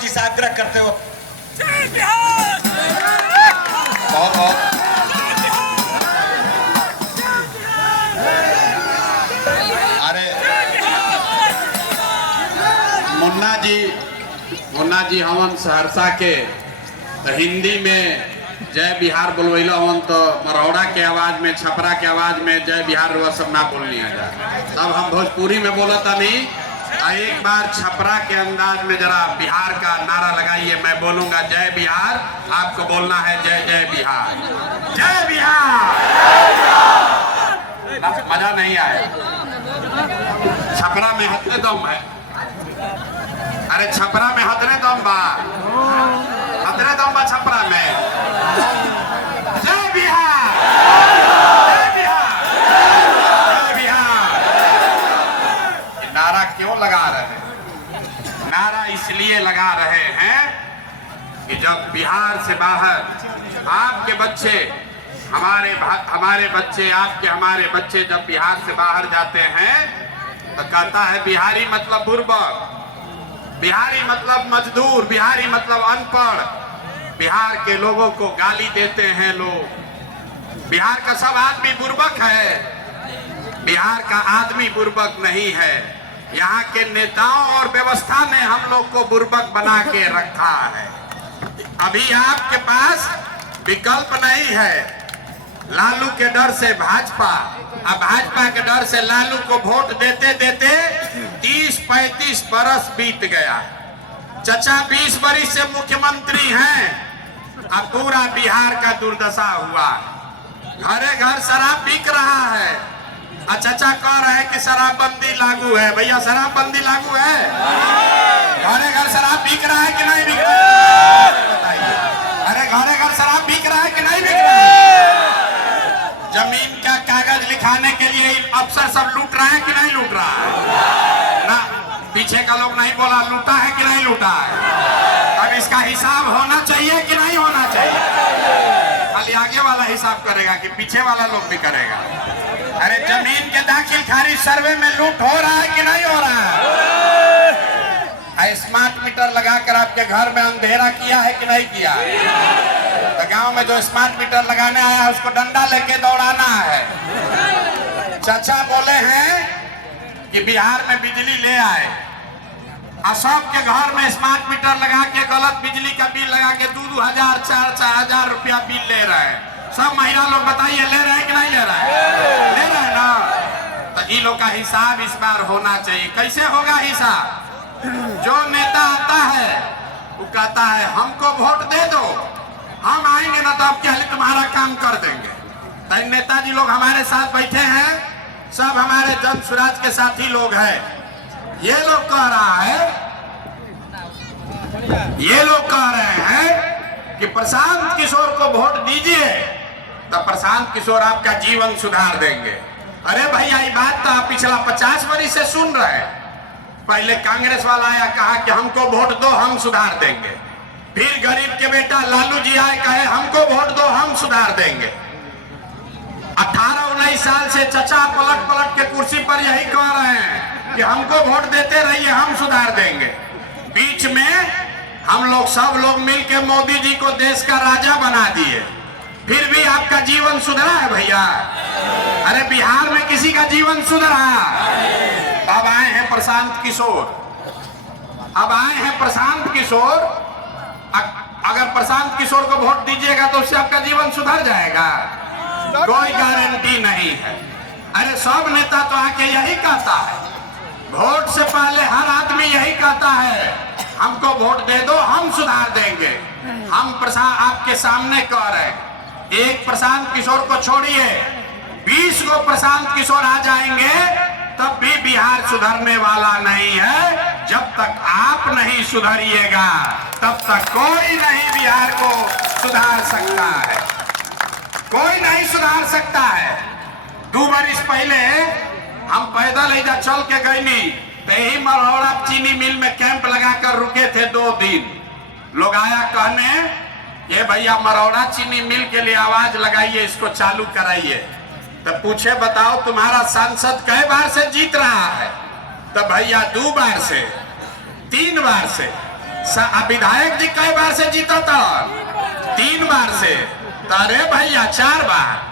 जी से आग्रह करते हो। बहुत बहुत अरे मुन्ना जी हमन सहरसा के तो हिंदी में जय बिहार बोलवैलो हमन तो मरौड़ा के आवाज में, छपरा के आवाज में जय बिहार वो सब ना बोलनी आ जाए। तब हम भोजपुरी में बोलता नहीं। एक बार छपरा के अंदाज में जरा बिहार का नारा लगाइए। मैं बोलूंगा जय बिहार, आपको बोलना है जय जय बिहार, जय बिहार। मजा नहीं आया। छपरा में हतने दम है। अरे छपरा में हतने दम बा, हतने दम बा छपरा में। जय बिहार, जय बिहार, जय बिहार। नारा क्यों लगा रहे हैं? नारा इसलिए लगा रहे हैं कि जब बिहार से बाहर आपके बच्चे, हमारे बच्चे, आपके हमारे बच्चे जब बिहार से बाहर जाते हैं तो कहता है बिहारी मतलब बुर्बक, बिहारी मतलब मजदूर, बिहारी मतलब अनपढ़। बिहार के लोगों को गाली देते हैं लोग। बिहार का सब आदमी बुर्बक है। बिहार का आदमी बुर्बक नहीं है। यहाँ के नेताओं और व्यवस्था ने हम लोग को बुर्बक बना के रखा है। अभी आपके पास विकल्प नहीं है। लालू के डर से भाजपा, अब भाजपा के डर से लालू को वोट देते देते 30-35 बरस बीत गया। चचा 20 बरस से मुख्यमंत्री हैं। अब पूरा बिहार का दुर्दशा हुआ। घरे घर शराब बिक रहा है। चचा कह रहे हैं कि शराबबंदी लागू है। भैया शराबबंदी लागू है? घरे घर शराब बिक रहा है कि नहीं बिक रहा है? बताइए। अरे घरे घर शराब बिक रहा है कि नहीं बिक रहा है? जमीन का कागज लिखाने के लिए अफसर सब लूट रहा है कि नहीं लूट रहा है? ना, पीछे का लोग नहीं बोला लूटा है कि नहीं लूटा है। अब इसका हिसाब होना चाहिए कि नहीं होना चाहिए? खाली आगे वाला हिसाब करेगा कि पीछे वाला लोग भी करेगा? अरे जमीन के दाखिल खारिज सर्वे में लूट हो रहा है कि नहीं हो रहा है? स्मार्ट मीटर लगाकर आपके घर में अंधेरा किया है कि नहीं किया? तो गांव में जो स्मार्ट मीटर लगाने आया है उसको डंडा लेके दौड़ाना है। चाचा बोले हैं कि बिहार में बिजली ले आए और सबके घर में स्मार्ट मीटर लगा के गलत बिजली का बिल लगा के 2-2 हजार 4-4 हजार रुपया बिल ले रहे हैं। सब महिला लोग बताइए ले रहे हैं कि नहीं ले रहे हैं? ले रहे हैं ना? तो इन लोग का हिसाब इस बार होना चाहिए। कैसे होगा हिसाब? जो नेता आता है वो कहता है हमको वोट दे दो, हम आएंगे ना तो अब क्या तुम्हारा काम कर देंगे। तो नेताजी लोग हमारे साथ बैठे हैं, सब हमारे जन स्वराज के साथी लोग हैं। ये लोग कह रहे हैं कि प्रशांत किशोर को वोट दीजिए तो प्रशांत किशोर आपका जीवन सुधार देंगे। अरे भैया ये बात तो आप पिछला 50 वर्ष से सुन रहे हैं। पहले कांग्रेस वाला आया कहा कि हमको वोट दो हम सुधार देंगे। फिर गरीब के बेटा लालू जी आए कहे हमको वोट दो हम सुधार देंगे। 18-19 साल से चचा पलट पलट के कुर्सी पर यही कह रहे हैं कि हमको वोट देते रहिए हम सुधार देंगे। बीच में हम लोग सब लोग मिलकर मोदी जी को देश का राजा बना दिए। फिर भी आपका जीवन सुधरा है भैया? अरे बिहार में किसी का जीवन सुधरा? अब आए हैं प्रशांत किशोर, अब आए हैं प्रशांत किशोर। अगर प्रशांत किशोर को वोट दीजिएगा तो उससे आपका जीवन सुधर जाएगा? कोई गारंटी नहीं है। अरे सब नेता तो आके यही कहता है, वोट से पहले हर आदमी यही कहता है हमको वोट दे दो हम सुधार देंगे। हम आपके सामने कह रहे हैं, एक प्रशांत किशोर को छोड़िए 20 को प्रशांत किशोर आ जाएंगे तब भी बिहार सुधरने वाला नहीं है। जब तक आप नहीं सुधरिएगा तब तक कोई नहीं बिहार को सुधार सकता है, कोई नहीं सुधार सकता है। 2 वर्ष पहले हम पैदल इधर चल के गए नहीं तो यही मरौड़ा चीनी मिल में कैंप लगाकर रुके थे 2 दिन। लोग आया कहने ये भैया मरौड़ा चीनी मिल के लिए आवाज लगाइए, इसको चालू कराइए। तो पूछे बताओ तुम्हारा सांसद कई बार से जीत रहा है? तो भैया 2 बार से, 3 बार से। विधायक जी कई बार से जीता था? 3 बार से। तो अरे भैया 4 बार।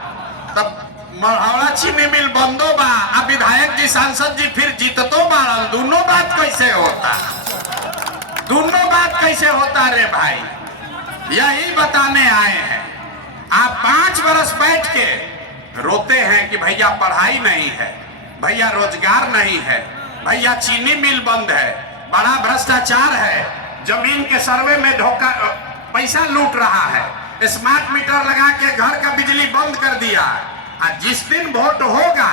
तब मढ़ौरा चीनी मिल बंदो बा, अब विधायक जी सांसद जी फिर जीततो बारन। दोनों बात कैसे होता? दोनों बात कैसे होता रे भाई? यही बताने आए हैं। आप 5 बरस बैठ के रोते हैं कि भैया पढ़ाई नहीं है, भैया रोजगार नहीं है, भैया चीनी मिल बंद है, बड़ा भ्रष्टाचार है, जमीन के सर्वे में धोखा, पैसा लूट रहा है, स्मार्ट मीटर लगा के घर का बिजली बंद कर दिया। और जिस दिन वोट होगा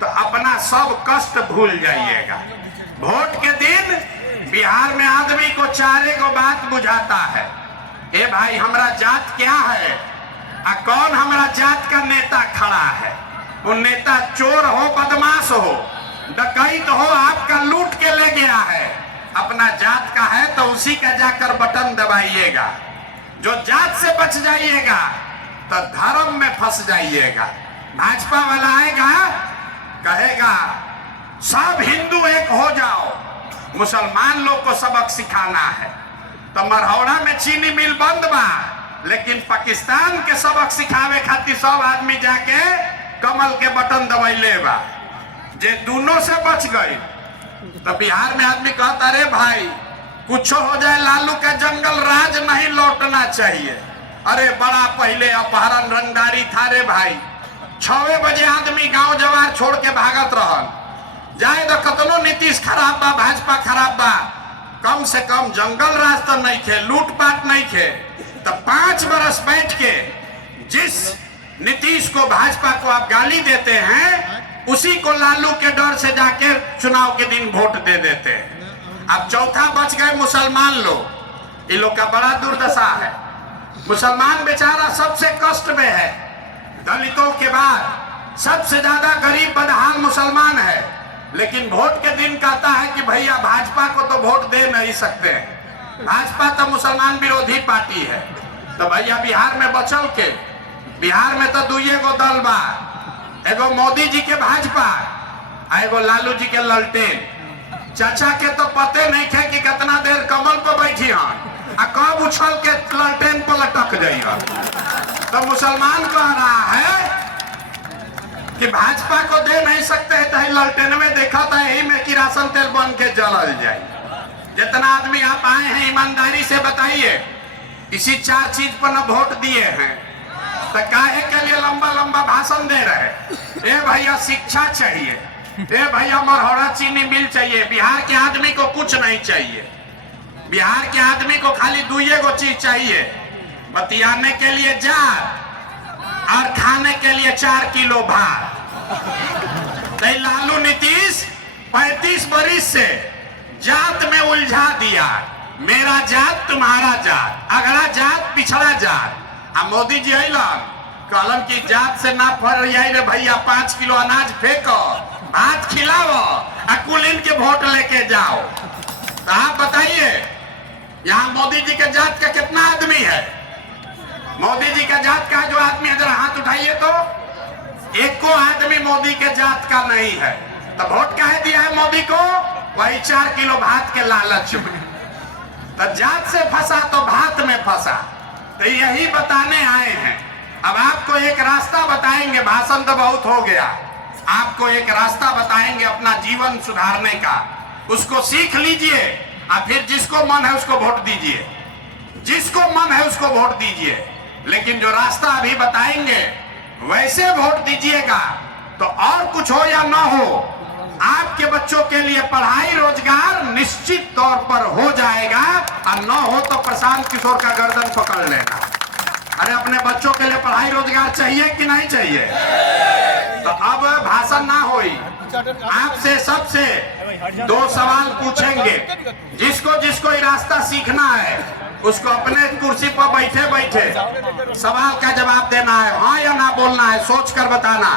तो अपना सब कष्ट भूल जाइएगा। वोट के दिन बिहार में आदमी को 4 गो बात बुझाता है। ए भाई हमारा जात क्या है, कौन हमारा जात का नेता खड़ा है? वो नेता चोर हो, बदमाश हो, डकैत हो, आपका लूट के ले गया है। अपना जात का है तो उसी का जाकर बटन दबाइएगा। जो जात से बच जाइएगा तो धर्म में फंस जाइएगा। भाजपा वाला आएगा कहेगा सब हिंदू एक हो जाओ, मुसलमान लोग को सबक सिखाना है। तो मढ़ौरा में चीनी मिल बंद बा, लेकिन पाकिस्तान के सबक सिखावे खातिर सब आदमी जाके कमल के बटन दबाइले बा। जे दोनों से बच गई तो बिहार में आदमी कहता अरे भाई कुछ हो जाए, लालू का जंगल राज नहीं लौटना चाहिए। अरे बड़ा पहले अपहरण रंगदारी था रे भाई। 6 बजे आदमी गांव जवार छोड़ के भागत रहन। जाए तो कतनो नीतीश खराब बा, भाजपा खराब बा, कम से कम जंगल राज तो नहीं थे, लूटपाट नहीं थे। तो 5 बरस बैठ के जिस नीतीश को, भाजपा को आप गाली देते हैं, उसी को लालू के डर से जाके चुनाव के दिन वोट दे देते हैं। अब चौथा बच गए मुसलमान लोग। इन लोग का बड़ा दुर्दशा है। मुसलमान बेचारा सबसे कष्ट में है। दलितों के बाद सबसे ज्यादा गरीब बदहाल मुसलमान है। लेकिन वोट के दिन कहता है कि भैया भाजपा को तो वोट दे नहीं सकते, भाजपा तो मुसलमान विरोधी पार्टी है। तो भैया बिहार में बचल के, बिहार में तो 2 गो दल बा, एगो मोदी जी के भाजपा, एगो लालू जी के ललटेन। चाचा के तो पते नहीं थे कि कितना देर कमल पर बैठी हन, कब उछल के ललटेन पर लटक जाइए। तो मुसलमान कह रहा है कि भाजपा को दे नहीं सकते है, तो ललटेन में देखा था यही में कि राशन तेल बन के जलल जाए। जितना आदमी आप आए हैं ईमानदारी से बताइए, इसी 4 चीज पर न वोट दिए हैं, तो काहे के लिए लंबा लंबा भाषण दे रहे? ए भैया शिक्षा चाहिए, ए भैया मढ़ौरा चीनी मिल चाहिए। बिहार के आदमी को कुछ नहीं चाहिए। बिहार के आदमी को खाली 2 गो चीज चाहिए, बतियाने के लिए जार और खाने के लिए 4 किलो भात। तो लालू नीतीश 35 बरिस से जात में उलझा दिया। मेरा जात तुम्हारा जात, अगला जात पिछड़ा जात। मोदी जी अलन कहलन की जात से ना फर रे भैया, 5 किलो अनाज फेंको, भात खिलाओ, कुलीन के वोट लेके जाओ। तो आप बताइए यहाँ मोदी जी के जात का कितना आदमी है? मोदी जी का जात का जो आदमी है जरा हाथ उठाइए तो। एक को आदमी मोदी के जात का नहीं है। तो वोट काहे दिया है मोदी को? वही 4 किलो भात के लालच में। तो जात से फंसा तो भात में फंसा। तो यही बताने आए हैं। अब आपको एक रास्ता बताएंगे, भाषण तो बहुत हो गया, आपको एक रास्ता बताएंगे अपना जीवन सुधारने का। उसको सीख लीजिए और फिर जिसको मन है उसको वोट दीजिए, जिसको मन है उसको वोट दीजिए। लेकिन जो रास्ता अभी बताएंगे वैसे वोट दीजिएगा तो और कुछ हो या ना हो, आपके बच्चों के लिए पढ़ाई रोजगार निश्चित तौर पर हो जाएगा। और न हो तो प्रशांत किशोर का गर्दन पकड़ लेना। अरे अपने बच्चों के लिए पढ़ाई रोजगार चाहिए कि नहीं चाहिए? तो अब भाषण ना होई, आपसे सबसे 2 सवाल पूछेंगे। जिसको जिसको ये रास्ता सीखना है उसको अपने कुर्सी पर बैठे बैठे सवाल का जवाब देना है, हाँ या ना बोलना है, सोच कर बताना।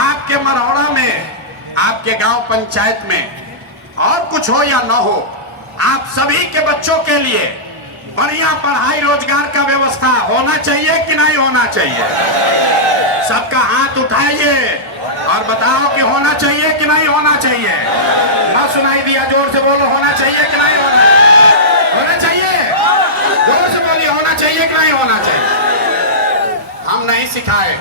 आपके मढ़ौरा में, आपके गांव पंचायत में और कुछ हो या ना हो, आप सभी के बच्चों के लिए बढ़िया पढ़ाई रोजगार का व्यवस्था होना चाहिए कि नहीं होना चाहिए? सबका हाथ उठाइए और बताओ कि होना चाहिए कि नहीं होना चाहिए। ना सुनाई दिया, जोर से बोलो, होना चाहिए कि नहीं होना? चाहिए कि नहीं होना चाहिए? हम नहीं सिखाए,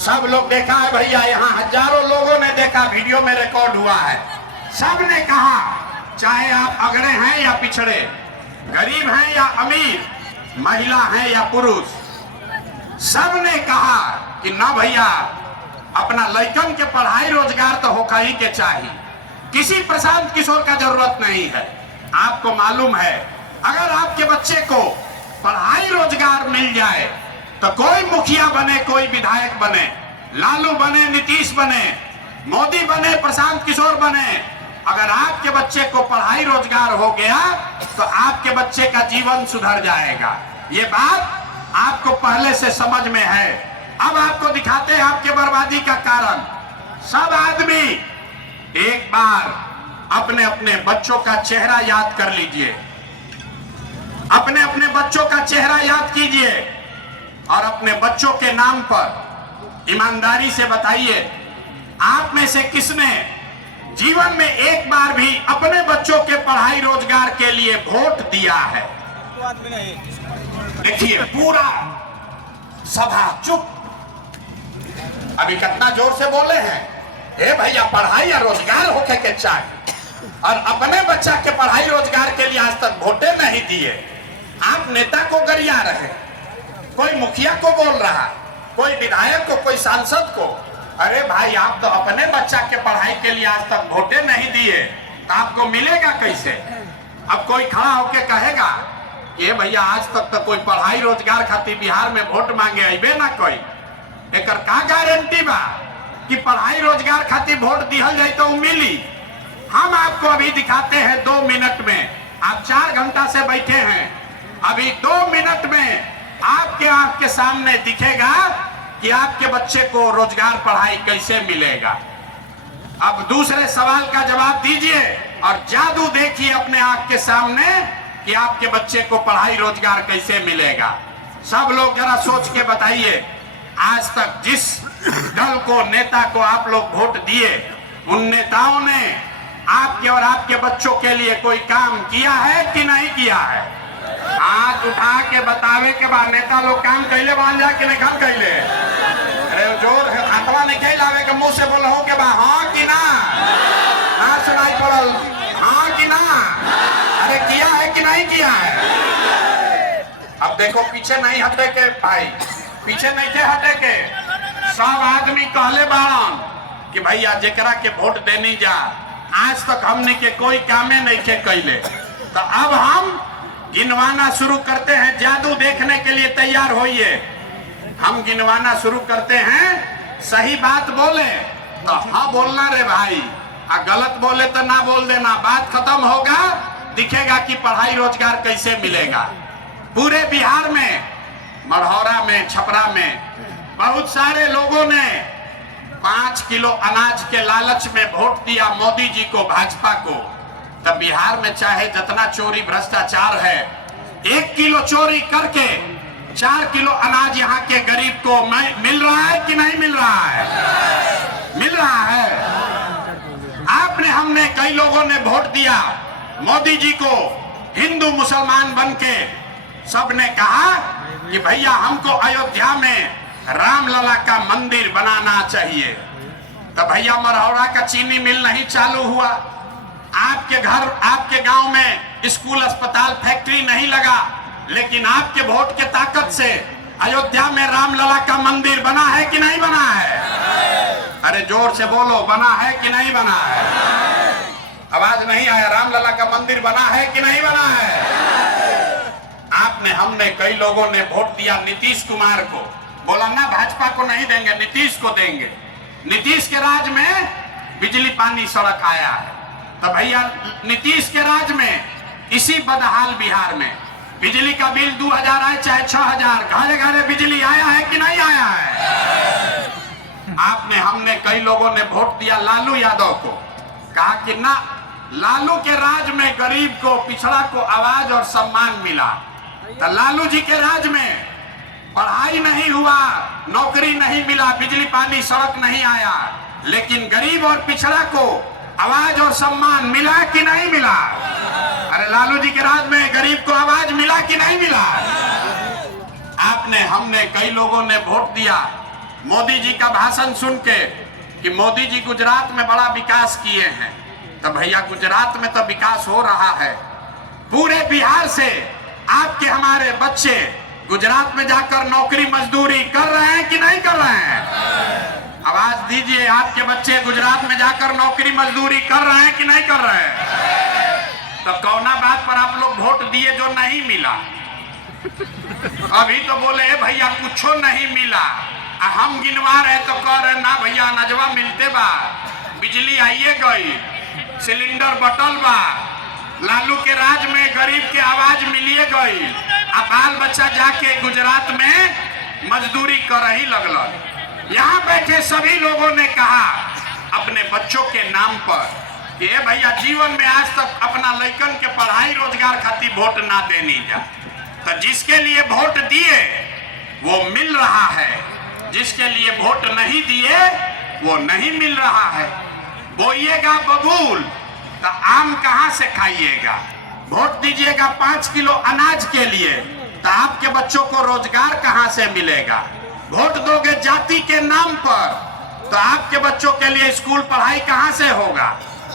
सब लोग देखा है भैया, यहाँ हजारों लोगों ने देखा, वीडियो में रिकॉर्ड हुआ है। सब ने कहा, चाहे आप अगड़े हैं या पिछड़े, गरीब हैं या अमीर, महिला हैं या पुरुष, सब ने कहा कि ना भैया, अपना लड़कन के पढ़ाई रोजगार तो होका ही के चाहिए, किसी प्रशांत किशोर का जरूरत नहीं है। आपको मालूम है, अगर आपके बच्चे को पढ़ाई रोजगार मिल जाए तो कोई मुखिया बने, कोई विधायक बने, लालू बने, नीतीश बने, मोदी बने, प्रशांत किशोर बने, अगर आपके बच्चे को पढ़ाई रोजगार हो गया तो आपके बच्चे का जीवन सुधर जाएगा। ये बात आपको पहले से समझ में है। अब आपको दिखाते हैं आपके बर्बादी का कारण। सब आदमी एक बार अपने अपने बच्चों का चेहरा याद कर लीजिए, अपने अपने बच्चों का चेहरा याद कीजिए और अपने बच्चों के नाम पर ईमानदारी से बताइए, आप में से किसने जीवन में एक बार भी अपने बच्चों के पढ़ाई रोजगार के लिए वोट दिया है? देखिए, पूरा सभा चुप। अभी कितना जोर से बोले हैं, हे भैया पढ़ाई या रोजगार होके के चाहिए, और अपने बच्चा के पढ़ाई रोजगार के लिए आज तक वोटे नहीं दिए। आप नेता को गरिया रहे, कोई मुखिया को बोल रहा, कोई विधायक को, कोई सांसद को। अरे भाई, आप तो अपने बच्चा के पढ़ाई के लिए आज तक वोटे नहीं दिए, तो आपको मिलेगा कैसे? अब कोई खड़ा होके कहेगा ये भैया आज तक तो कोई पढ़ाई रोजगार खातिर बिहार में वोट मांगे अबे ना कोई, एकर का गारंटी बा कि पढ़ाई रोजगार खातिर वोट दिहल जाए तो मिली? हम आपको अभी दिखाते हैं 2 मिनट में। आप 4 घंटा से बैठे हैं, अभी 2 मिनट में आपके आंख के सामने दिखेगा कि आपके बच्चे को रोजगार पढ़ाई कैसे मिलेगा। अब दूसरे सवाल का जवाब दीजिए और जादू देखिए अपने आंख के सामने कि आपके बच्चे को पढ़ाई रोजगार कैसे मिलेगा। सब लोग जरा सोच के बताइए, आज तक जिस दल को, नेता को आप लोग वोट दिए, उन नेताओं ने आपके और आपके बच्चों के लिए कोई काम किया है कि नहीं किया है? हाथ उठा के बतावे के बाद नेता लोग काम कैले बन जा कि नहीं काम कैले? अरे जोर हाथवा नहीं खेल आवे के मुंह से बोल हो के बा हाँ कि ना? ना सुनाई पड़ल हाँ कि ना? अरे किया है कि नहीं किया है? अब देखो, पीछे नहीं हटे के भाई, पीछे नहीं थे हटे के। सब आदमी कहले बाड़न कि भैया जेकरा के वोट देनी जा, आज तक हमने के कोई कामे नहीं के कैले। तो अब हम गिनवाना शुरू करते हैं, जादू देखने के लिए तैयार होइए। हम गिनवाना शुरू करते हैं, सही बात बोले तो हाँ बोलना रे भाई, और गलत बोले तो ना बोल देना। बात खत्म होगा, दिखेगा कि पढ़ाई रोजगार कैसे मिलेगा। पूरे बिहार में, मढ़ौरा में, छपरा में बहुत सारे लोगों ने 5 किलो अनाज के लालच में वोट दिया मोदी जी को, भाजपा को। तब बिहार में चाहे जितना चोरी भ्रष्टाचार है, 1 किलो चोरी करके 4 किलो अनाज यहाँ के गरीब को मिल रहा है कि नहीं मिल रहा है? मिल रहा है। आपने, हमने, कई लोगों ने वोट दिया मोदी जी को, हिंदू मुसलमान बन के। सबने कहा कि भैया हमको अयोध्या में रामलला का मंदिर बनाना चाहिए। तो भैया मढ़ौरा का चीनी मिल नहीं चालू हुआ, आपके घर, आपके गांव में स्कूल, अस्पताल, फैक्ट्री नहीं लगा, लेकिन आपके वोट के ताकत से अयोध्या में रामलला का मंदिर बना है कि नहीं बना है? अरे जोर से बोलो, बना है कि नहीं बना है? आवाज नहीं आया। रामलला का मंदिर बना है कि नहीं बना है? आपने, हमने, कई लोगों ने वोट दिया नीतीश कुमार को, बोला ना भाजपा को नहीं देंगे, नीतीश को देंगे। नीतीश के राज में बिजली, पानी, सड़क आया है। तो भैया नीतीश के राज में इसी बदहाल बिहार में बिजली का बिल 2000 आए चाहे 6000, घरे घरे बिजली आया है कि नहीं आया है? आपने, हमने, कई लोगों ने वोट दिया लालू यादव को, कहा कि ना, लालू के राज में गरीब को, पिछड़ा को आवाज और सम्मान मिला। तो लालू जी के राज में पढ़ाई नहीं हुआ, नौकरी नहीं मिला, बिजली, पानी, सड़क नहीं आया, लेकिन गरीब और पिछड़ा को आवाज और सम्मान मिला कि नहीं मिला? अरे लालू जी के राज में गरीब को आवाज मिला कि नहीं मिला? आपने हमने कई लोगों ने वोट दिया मोदी जी का भाषण सुन के कि मोदी जी गुजरात में बड़ा विकास किए हैं। तो भैया गुजरात में तो विकास हो रहा है, पूरे बिहार से आपके हमारे बच्चे गुजरात में जाकर नौकरी मजदूरी कर रहे हैं कि नहीं कर रहे हैं? आवाज दीजिए, आपके बच्चे गुजरात में जाकर नौकरी मजदूरी कर रहे हैं कि नहीं कर रहे हैं? तो कौना बात पर आप लोग वोट दिए जो नहीं मिला? अभी तो बोले भैया कुछ नहीं मिला, हम गिनवा रहे तो कह रहे ना भैया नजवा मिलते बा, बिजली आइए गई, सिलेंडर बटल बा, लालू के राज में गरीब के आवाज मिलिए गई, अब बाल बच्चा जाके गुजरात में मजदूरी कर ही लगल। यहाँ बैठे सभी लोगों ने कहा अपने बच्चों के नाम पर कि भैया जीवन में आज तक अपना लड़कन के पढ़ाई रोजगार खातिर वोट ना देनी जा। तो जिसके लिए वोट दिए वो मिल रहा है, जिसके लिए वोट नहीं दिए वो नहीं मिल रहा है। बोइएगा बबूल तो आम कहां से खाइएगा? वोट दीजिएगा 5 किलो अनाज के लिए तो आपके बच्चों को रोजगार कहां से मिलेगा? वोट दोगे जाति के नाम पर तो आपके बच्चों के लिए स्कूल पढ़ाई कहां से होगा?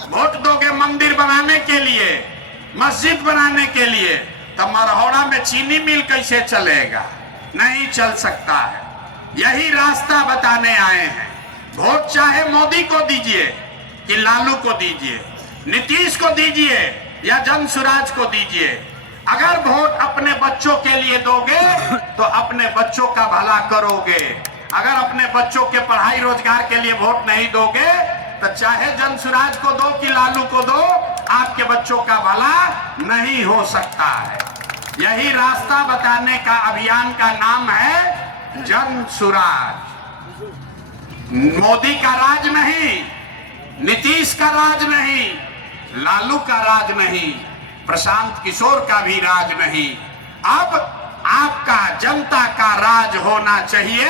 वोट दोगे मंदिर बनाने के लिए, मस्जिद बनाने के लिए, तो मरहौड़ा में चीनी मिल कैसे चलेगा? नहीं चल सकता है। यही रास्ता बताने आए हैं। वोट चाहे मोदी को दीजिए कि लालू को दीजिए, नीतीश को दीजिए या जनसुराज को दीजिए, अगर वोट अपने बच्चों के लिए दोगे तो अपने बच्चों का भला करोगे। अगर अपने बच्चों के पढ़ाई रोजगार के लिए वोट नहीं दोगे तो चाहे जनसुराज को दो कि लालू को दो, आपके बच्चों का भला नहीं हो सकता है। यही रास्ता बताने का अभियान का नाम है जनसुराज। मोदी का राज नहीं, नीतीश का राज नहीं, लालू का राज नहीं, प्रशांत किशोर का भी राज नहीं। अब आपका जनता का राज होना चाहिए,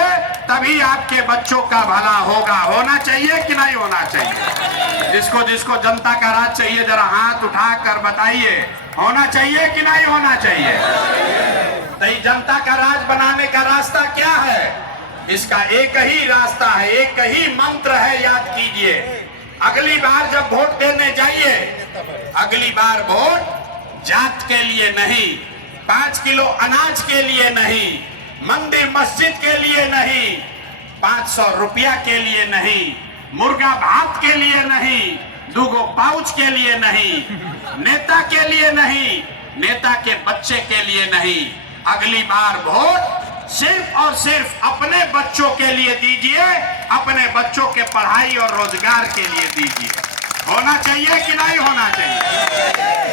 तभी आपके बच्चों का भला होगा। होना चाहिए कि नहीं होना चाहिए? जिसको जिसको जनता का राज चाहिए जरा हाथ उठा कर बताइए, होना चाहिए कि नहीं होना चाहिए? तो ये जनता का राज बनाने का रास्ता क्या है? इसका एक ही रास्ता है, एक ही मंत्र है, याद कीजिए। अगली बार जब वोट देने जाइए, अगली बार वोट जात के लिए नहीं, 5 किलो अनाज के लिए नहीं, मंदिर मस्जिद के लिए नहीं, 500 रुपया के लिए नहीं, मुर्गा भात के लिए नहीं, 2 पाउच के लिए नहीं, नेता के लिए नहीं, नेता के बच्चे के लिए नहीं। अगली बार वोट सिर्फ और सिर्फ अपने बच्चों के लिए दीजिए, अपने बच्चों के पढ़ाई और रोजगार के लिए दीजिए। होना चाहिए कि नहीं होना चाहिए?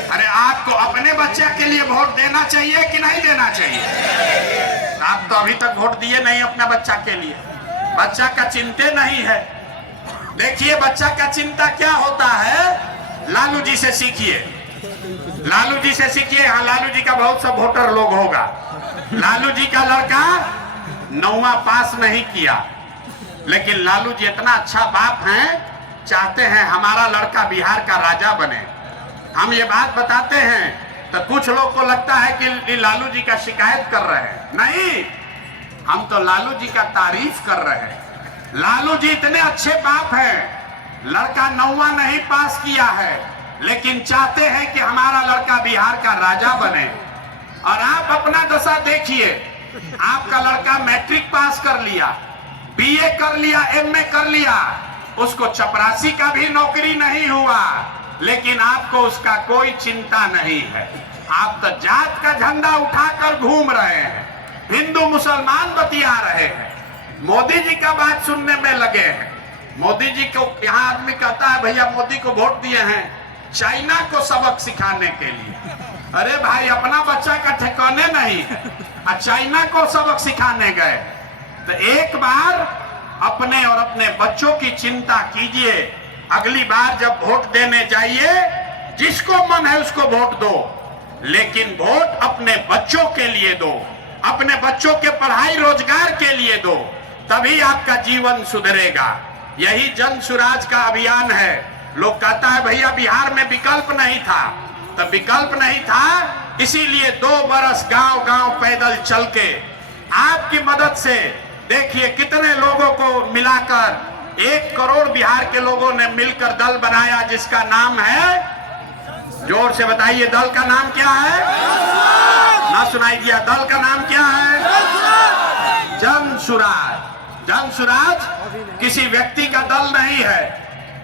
अरे आपको अपने बच्चे के लिए वोट देना चाहिए कि नहीं देना चाहिए? आप तो अभी तक वोट दिए नहीं अपने बच्चा के लिए। बच्चा का चिंता नहीं है। देखिए बच्चा का चिंता क्या होता है, लालू जी से सीखिए, लालू जी से सीखिए। हाँ, लालू जी का बहुत सा वोटर लोग होगा। लालू जी का लड़का 9वां पास नहीं किया, लेकिन लालू जी इतना अच्छा बाप हैं, चाहते हैं हमारा लड़का बिहार का राजा बने। हम ये बात बताते हैं तो कुछ लोग को लगता है कि लालू जी का शिकायत कर रहे हैं। नहीं, हम तो लालू जी का तारीफ कर रहे हैं। लालू जी इतने अच्छे बाप हैं, लड़का 9वां नहीं पास किया है, लेकिन चाहते हैं कि हमारा लड़का बिहार का राजा बने। और आप अपना दशा देखिए, आपका लड़का मैट्रिक पास कर लिया, बीए कर लिया, एमए कर लिया, उसको चपरासी का भी नौकरी नहीं हुआ, लेकिन आपको उसका कोई चिंता नहीं है। आप तो जात का झंडा उठाकर घूम रहे हैं, हिंदू मुसलमान बतिया रहे हैं, मोदी जी का बात सुनने में लगे हैं। मोदी जी को यहाँ आदमी कहता है भैया मोदी को वोट दिए हैं चाइना को सबक सिखाने के लिए। अरे भाई, अपना बच्चा का ठिकाने नहीं है, चाइना को सबक सिखाने गए। तो एक बार अपने और अपने बच्चों की चिंता कीजिए। अगली बार जब वोट देने जाइए, जिसको मन है उसको वोट दो, लेकिन वोट अपने बच्चों के लिए दो, अपने बच्चों के पढ़ाई रोजगार के लिए दो, तभी आपका जीवन सुधरेगा। यही जन सुराज का अभियान है। लोग कहता है भैया बिहार में विकल्प नहीं था, तो विकल्प नहीं था इसीलिए 2 बरस गांव गांव पैदल चल के आपकी मदद से देखिए कितने लोगों को मिलाकर 1 करोड़ बिहार के लोगों ने मिलकर दल बनाया, जिसका नाम है, जोर से बताइए, दल का नाम क्या है? ना सुनाई दिया, दल का नाम क्या है? जन सुराज। जन सुराज किसी व्यक्ति का दल नहीं है,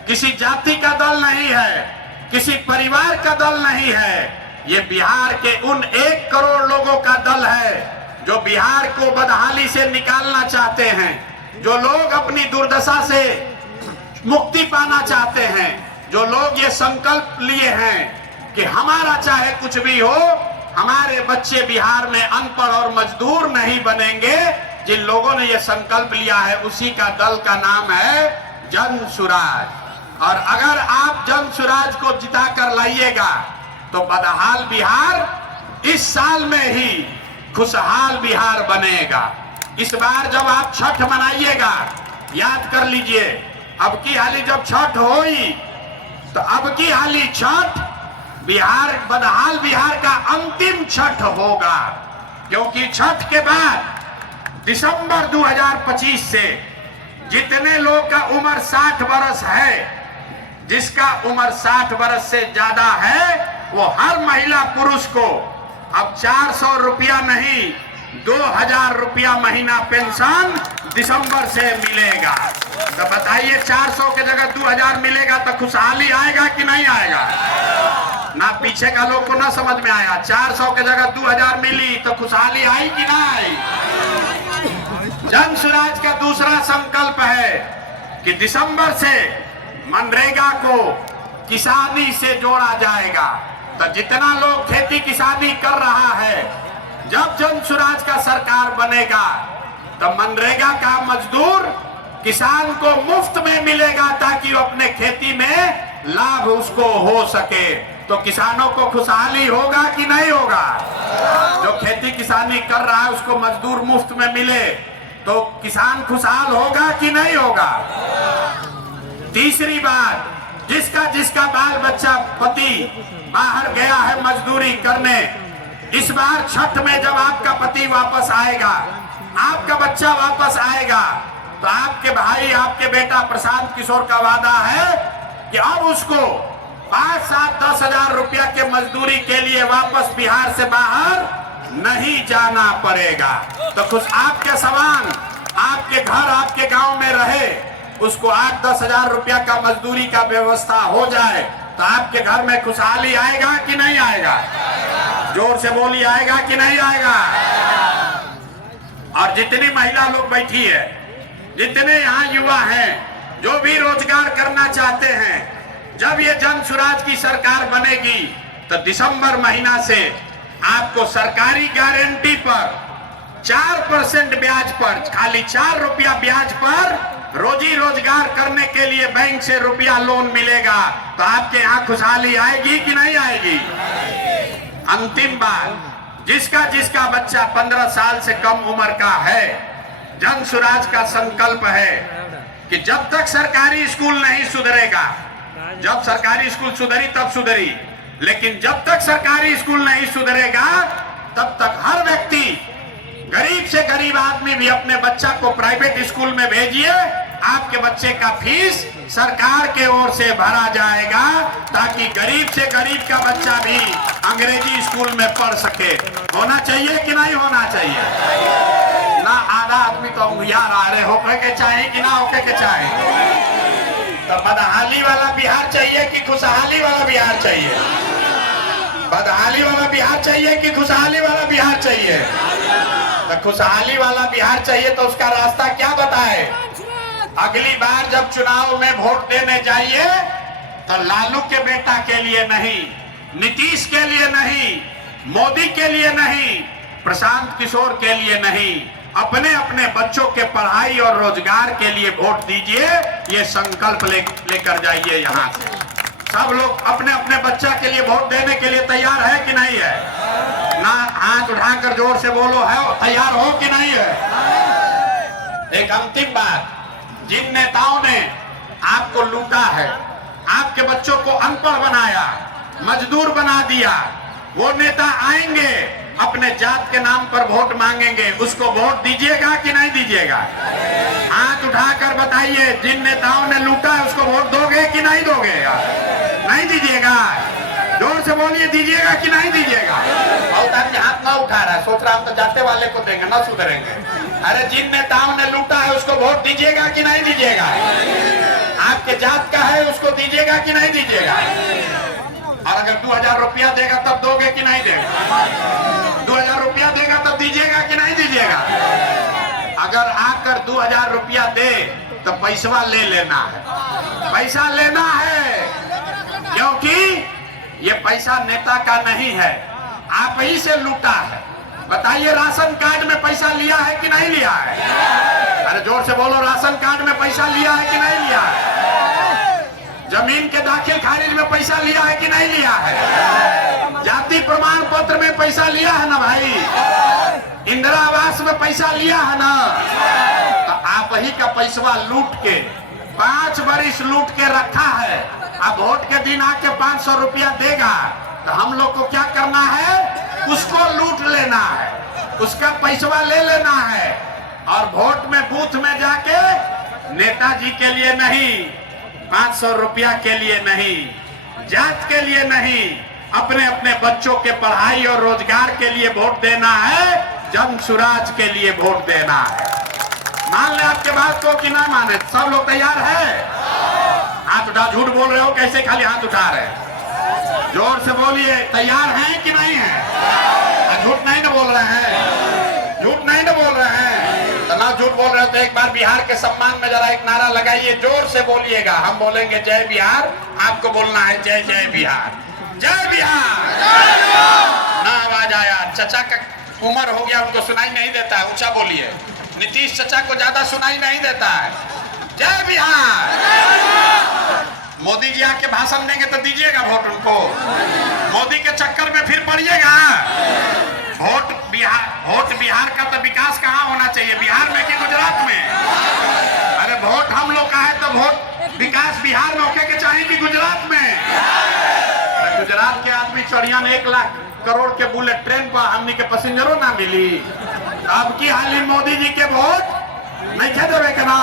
किसी जाति का दल नहीं है, किसी परिवार का दल नहीं है। ये बिहार के उन 1 करोड़ लोगों का दल है जो बिहार को बदहाली से निकालना चाहते हैं, जो लोग अपनी दुर्दशा से मुक्ति पाना चाहते हैं, जो लोग ये संकल्प लिए हैं कि हमारा चाहे कुछ भी हो, हमारे बच्चे बिहार में अनपढ़ और मजदूर नहीं बनेंगे। जिन लोगों ने ये संकल्प लिया है, उसी का दल का नाम है जन सुराज। और अगर आप जन सुराज को जिता कर लाइएगा तो बदहाल बिहार इस साल में ही खुशहाल बिहार बनेगा। इस बार जब आप छठ मनाइएगा, याद कर लीजिए, अब की हाली जब छठ होई तो अब की हाली छठ बिहार, बदहाल बिहार का अंतिम छठ होगा। क्योंकि छठ के बाद दिसंबर 2025 से जितने लोग का उम्र 60 वर्ष है, जिसका उम्र 60 वर्ष से ज्यादा है, वो हर महिला पुरुष को अब 400 रुपया नहीं, 2000 रुपया महीना पेंशन दिसंबर से मिलेगा। तो बताइए, 400 के जगह 2000 मिलेगा तो खुशहाली आएगा कि नहीं आएगा? ना पीछे का लोग को ना समझ में आया, 400 के जगह 2000 मिली तो खुशहाली आई कि ना आई? जन सुराज का दूसरा संकल्प है कि दिसंबर से मनरेगा को किसानी से जोड़ा जाएगा। तो जितना लोग खेती किसानी कर रहा है, जब जन सुराज का सरकार बनेगा तो मनरेगा का मजदूर किसान को मुफ्त में मिलेगा, ताकि वो अपने खेती में लाभ उसको हो सके। तो किसानों को खुशहाली होगा कि नहीं होगा? जो खेती किसानी कर रहा है उसको मजदूर मुफ्त में मिले तो किसान खुशहाल होगा कि नहीं होगा? तीसरी बात, जिसका जिसका बाल बच्चा पति बाहर गया है मजदूरी करने, इस बार छठ में जब आपका पति वापस आएगा, आपका बच्चा वापस आएगा, तो आपके भाई, आपके बेटा प्रशांत किशोर का वादा है कि अब उसको 5, 7, 10 हजार रुपया के मजदूरी के लिए वापस बिहार से बाहर नहीं जाना पड़ेगा। तो कुछ आपके समान आपके घर, आपके गांव में रहे, उसको 8-10 हजार रुपया का मजदूरी का व्यवस्था हो जाए तो आपके घर में खुशहाली आएगा कि नहीं आएगा? जोर से बोलिए, आएगा कि नहीं आएगा? और जितनी महिला लोग बैठी है, जितने यहाँ युवा हैं जो भी रोजगार करना चाहते हैं, जब ये जन सुराज की सरकार बनेगी तो दिसंबर महीना से आपको सरकारी गारंटी पर 4% ब्याज पर, खाली 4 रुपया ब्याज पर रोजी रोजगार करने के लिए बैंक से रुपया लोन मिलेगा। तो आपके यहाँ खुशहाली आएगी कि नहीं आएगी? अंतिम बात, जिसका जिसका बच्चा 15 साल से कम उम्र का है, जन सुराज का संकल्प है कि जब तक सरकारी स्कूल नहीं सुधरेगा, जब सरकारी स्कूल सुधरी तब सुधरी, लेकिन जब तक सरकारी स्कूल नहीं सुधरेगा तब तक हर व्यक्ति, गरीब से गरीब आदमी भी अपने बच्चा को प्राइवेट स्कूल में भेजिए। आपके बच्चे का फीस सरकार के ओर से भरा जाएगा, ताकि गरीब से गरीब का बच्चा भी अंग्रेजी स्कूल में पढ़ सके। होना चाहिए कि नहीं होना चाहिए? ना आधा आदमी तो यार आ रहे, होके के चाहे कि ना होके के चाहे? तो बदहाली वाला बिहार चाहिए कि खुशहाली वाला बिहार चाहिए? बदहाली वाला बिहार चाहिए कि खुशहाली वाला बिहार चाहिए? तो खुशहाली वाला बिहार चाहिए तो उसका रास्ता क्या बताए? अगली बार जब चुनाव में वोट देने जाइए तो लालू के बेटा के लिए नहीं, नीतीश के लिए नहीं, मोदी के लिए नहीं, प्रशांत किशोर के लिए नहीं, अपने अपने बच्चों के पढ़ाई और रोजगार के लिए वोट दीजिए। ये संकल्प लेकर जाइए। यहाँ से सब लोग अपने अपने बच्चा के लिए वोट देने के लिए तैयार है कि नहीं है? ना हाथ उठाकर जोर से बोलो, है तैयार हो कि नहीं है? एक अंतिम बात, जिन नेताओं ने आपको लूटा है, आपके बच्चों को अनपढ़ बनाया, मजदूर बना दिया, वो नेता आएंगे अपने जात के नाम पर वोट मांगेंगे, उसको वोट दीजिएगा कि नहीं दीजिएगा? हाथ उठाकर बताइए, जिन नेताओं ने लूटा है उसको वोट दोगे कि नहीं दोगे? नहीं दीजिएगा? जोर से बोलिए, दीजिएगा कि नहीं दीजिएगा? बहुत आदमी हाथ ना उठा रहा है, सोच रहा हम तो जाते वाले को देंगे, ना सुधरेंगे। अरे जिन नेताओं ने लूटा है उसको वोट दीजिएगा कि नहीं दीजिएगा? आपके जात का है उसको दीजिएगा कि नहीं दीजिएगा? और अगर 2000 रुपया देगा तब दोगे कि नहीं देगा? 2000 रुपया देगा तब दीजिएगा कि नहीं दीजिएगा? अगर आकर 2000 रुपया दे तो पैसा ले लेना है, पैसा लेना है, क्योंकि ये पैसा नेता का नहीं है, आप ही से लूटा है। बताइए, राशन कार्ड में पैसा लिया है कि नहीं लिया है? अरे जोर से बोलो, राशन कार्ड में पैसा लिया है कि नहीं लिया है? जमीन के दाखिल खारिज में पैसा लिया है कि नहीं लिया है? जाति प्रमाण पत्र में पैसा लिया है ना भाई? इंदिरा आवास में पैसा लिया है ना? तो आप ही का पैसा लूट के 5 बरिस लूट के रखा है, अब वोट के दिन आके 500 रुपया देगा तो हम लोग को क्या करना है? उसको लूट लेना है, उसका पैसा ले लेना है, और वोट में बूथ में जाके नेताजी के लिए नहीं, 500 रुपया के लिए नहीं, जात के लिए नहीं, अपने अपने बच्चों के पढ़ाई और रोजगार के लिए वोट देना है, जन सुराज के लिए वोट देना है। मान ले आपके बात को कि ना माने? सब लोग तैयार है? हाथ उठा, झूठ बोल रहे हो कैसे खाली हाथ उठा रहे हैं? जोर से बोलिए, तैयार हैं कि नहीं है? झूठ नहीं ना बोल रहे हैं? झूठ नहीं ना बोल रहे हैं? तो ना झूठ बोल रहे हो तो एक बार बिहार के सम्मान में जरा एक नारा लगाइए, जोर से बोलिएगा। हम बोलेंगे जय बिहार, आपको बोलना है जय जय बिहार, जय बिहार। ना आवाज आया, चचा का उम्र हो गया, उनको सुनाई नहीं देता है, ऊंचा बोलिए। नीतीश चचा को ज्यादा सुनाई नहीं देता है, जय बिहार। मोदी जी आके भाषण देंगे तो दीजिएगा वोट उनको? मोदी के चक्कर में फिर पड़िएगा? वोट बिहार का तो विकास कहाँ होना चाहिए, बिहार में कि गुजरात में? अरे वोट हम लोग का है तो वोट विकास बिहार में होके के चाहिए कि गुजरात में? गुजरात के आदमी चढ़िया ने 1 लाख करोड़ के बुलेट ट्रेन पर हमनी के पैसेंजरों ना मिली। अब की हाल मोदी जी के वोट नहीं खे देवे के ना?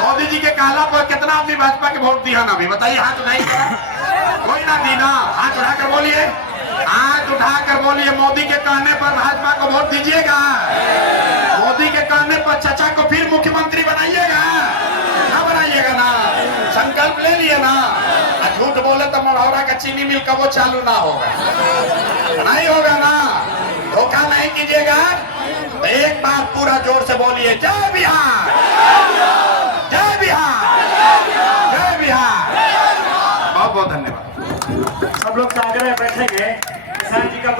मोदी जी के कहला पर कितना आदमी भाजपा के वोट दिया ना? भी बताइए, हाथ उठाइए, कोई ना दी ना? हाथ उठाकर बोलिए, हाथ उठाकर बोलिए, मोदी के कहने पर भाजपा को वोट दीजिएगा? मोदी के कहने पर चचा को फिर मुख्यमंत्री बनाइएगा ना? बनाइएगा ना? संकल्प ले लिए ना? झूठ बोले तो मढ़ौरा का चीनी मिल कब वो चालू ना होगा, नहीं होगा ना? धोखा नहीं कीजिएगा। तो एक बार पूरा जोर से बोलिए, जय बिहार, जय बिहार, जय बिहार। बहुत बहुत धन्यवाद। सब लोग सागरे बैठेंगे। किसान जी का